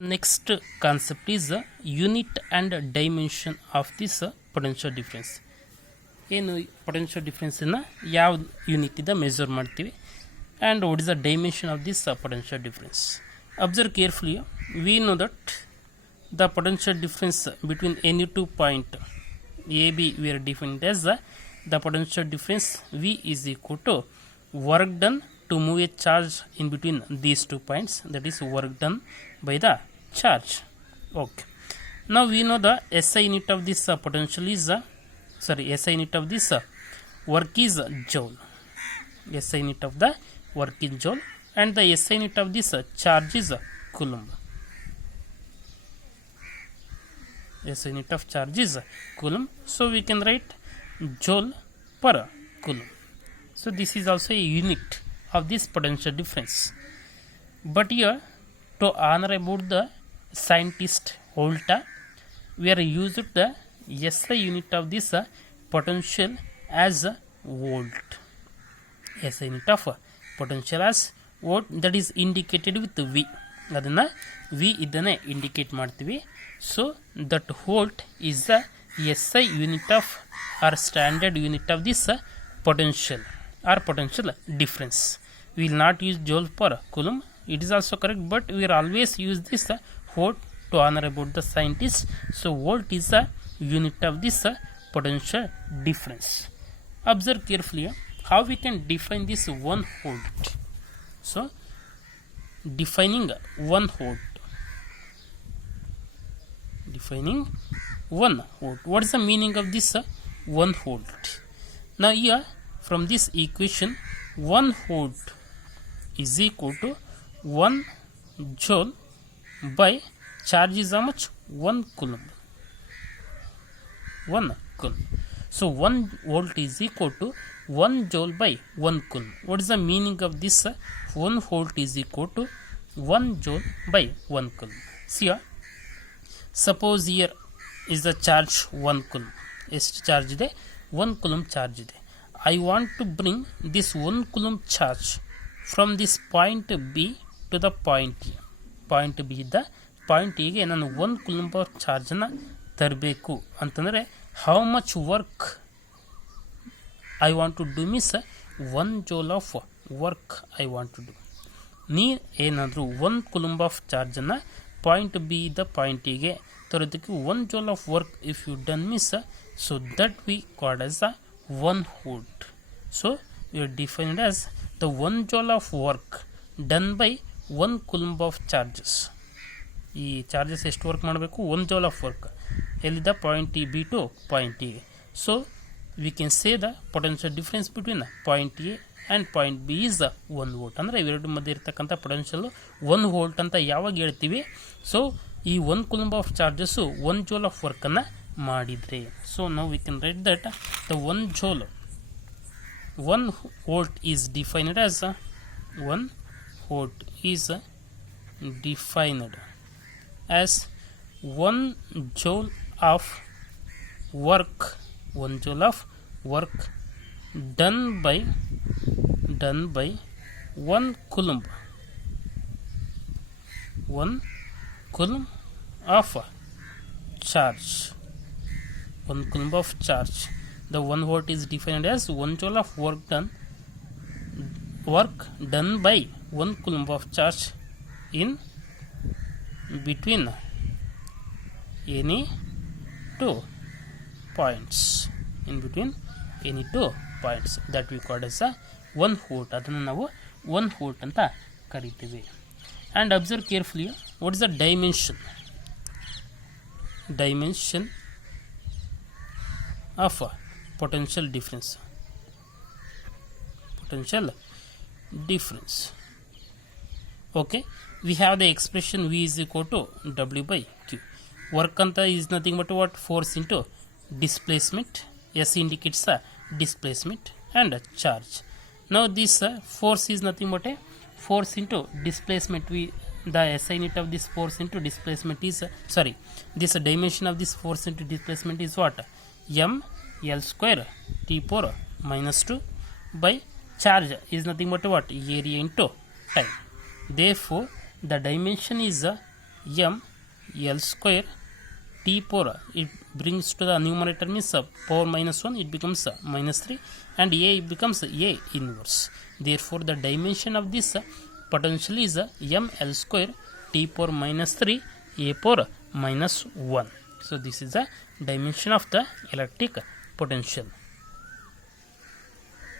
Next concept is unit and dimension of this potential difference. ಏನು potential ಡಿಫ್ರೆನ್ಸನ್ನು ಯಾವ ಯೂನಿಟಿಂದ measure ಮಾಡ್ತೀವಿ and what is the dimension of this potential difference. Observe carefully, we know that the potential difference between any two point A B we are defined as the potential difference V is equal to work done to move a charge in between these 2 points, that is work done by the charge. Okay, now we know the SI unit of this potential is SI unit of this work is joule. SI unit of the work is joule and the SI unit of this charge is coulomb. SI unit of charge is coulomb, so we can write joule per coulomb. So this is also a unit of this potential difference. But here, to honor about the scientist Volta, we are used the SI unit of this potential as volt. SI unit of potential as volt, that is indicated with V. ಅದನ್ನು V ಇದನ್ನೇ indicate ಮಾಡ್ತೀವಿ. So that volt is the SI unit of or standard unit of this potential or potential difference. We will not use joule per coulomb. It is also correct, but we will always use this volt to honor about the scientist. So volt is the unit of this potential difference. Observe carefully how we can define this 1 volt. So defining 1 volt. Defining 1 volt. What is the meaning of this 1 volt? Now here from this equation 1 volt is equal to 1 joule by charge is how much? 1 coulomb. 1 coulomb. So 1 volt is equal to 1 joule by 1 coulomb. What is the meaning of this 1 volt is equal to 1 joule by 1 coulomb? See here, suppose here is the charge 1 coulomb. ಎಷ್ಟು charge ಇದೆ? 1 coulomb charge ಇದೆ. I want to bring this 1 coulomb charge from this point B to the point A. Point B ಇದ್ದ point ಎಗೆ ನಾನು 1 coulomb ಚಾರ್ಜನ್ನು ತರಬೇಕು ಅಂತಂದರೆ how much work I want to do means 1 joule of work I want to do. ನೀ ಏನಾದರೂ 1 coulomb of ಚಾರ್ಜನ್ನು point B ಇದ್ದ ಪಾಯಿಂಟ್ ಎಗೆ ತರೋದಕ್ಕೆ 1 joule of work if you done miss, so that we called as the 1 volt. So we are defined as the 1 joule of work done by 1 coulomb of charges. ಈ charges ಎಷ್ಟು work ಮಾಡಬೇಕು? 1 joule of work ಎಲ್ಲಿದ್ದ point ಇ B to point A. So we can say the potential difference between point A and point B is 1 volt. ಅಂದರೆ ಇವೆರಡು ಮಧ್ಯೆ ಇರ್ತಕ್ಕಂಥ potential 1 volt ಅಂತ ಯಾವಾಗ ಹೇಳ್ತೀವಿ? ಸೊ ಈ 1 coulomb of charges 1 joule of ವರ್ಕನ್ನು ಮಾಡಿದರೆ. ಸೊ ನಾವು we can write that the 1 joule 1 volt is defined as 1 volt is defined as 1 joule of work 1 joule of work done by 1 coulomb. 1 coulomb of charge. 1 coulomb of charge. The 1 volt is defined as 1 joule of work done by 1 coulomb of charge in between any 2 points. In between any 2 points, that we call as a 1 volt. ಅದನ್ನು ನಾವು 1 volt ಅಂತ ಕರಿತೀವಿ. And observe carefully, what is the dimension? Dimension of potential difference. Potential difference. Okay, we have the expression V is equal to W by Q. Work anta is nothing but what? Force into displacement. S indicates a displacement and a charge. Now this force is nothing but a force into displacement. The SI unit of this force into displacement is this dimension of this force into displacement is what? M L square T power minus 2 by charge is nothing but what? Area into time. Therefore the dimension is m l square t power, it brings to the numerator means power minus 1, it becomes minus 3, and a becomes a inverse. Therefore the dimension of this potential is m l square t power minus 3 a power minus 1. So this is the dimension of the electric potential.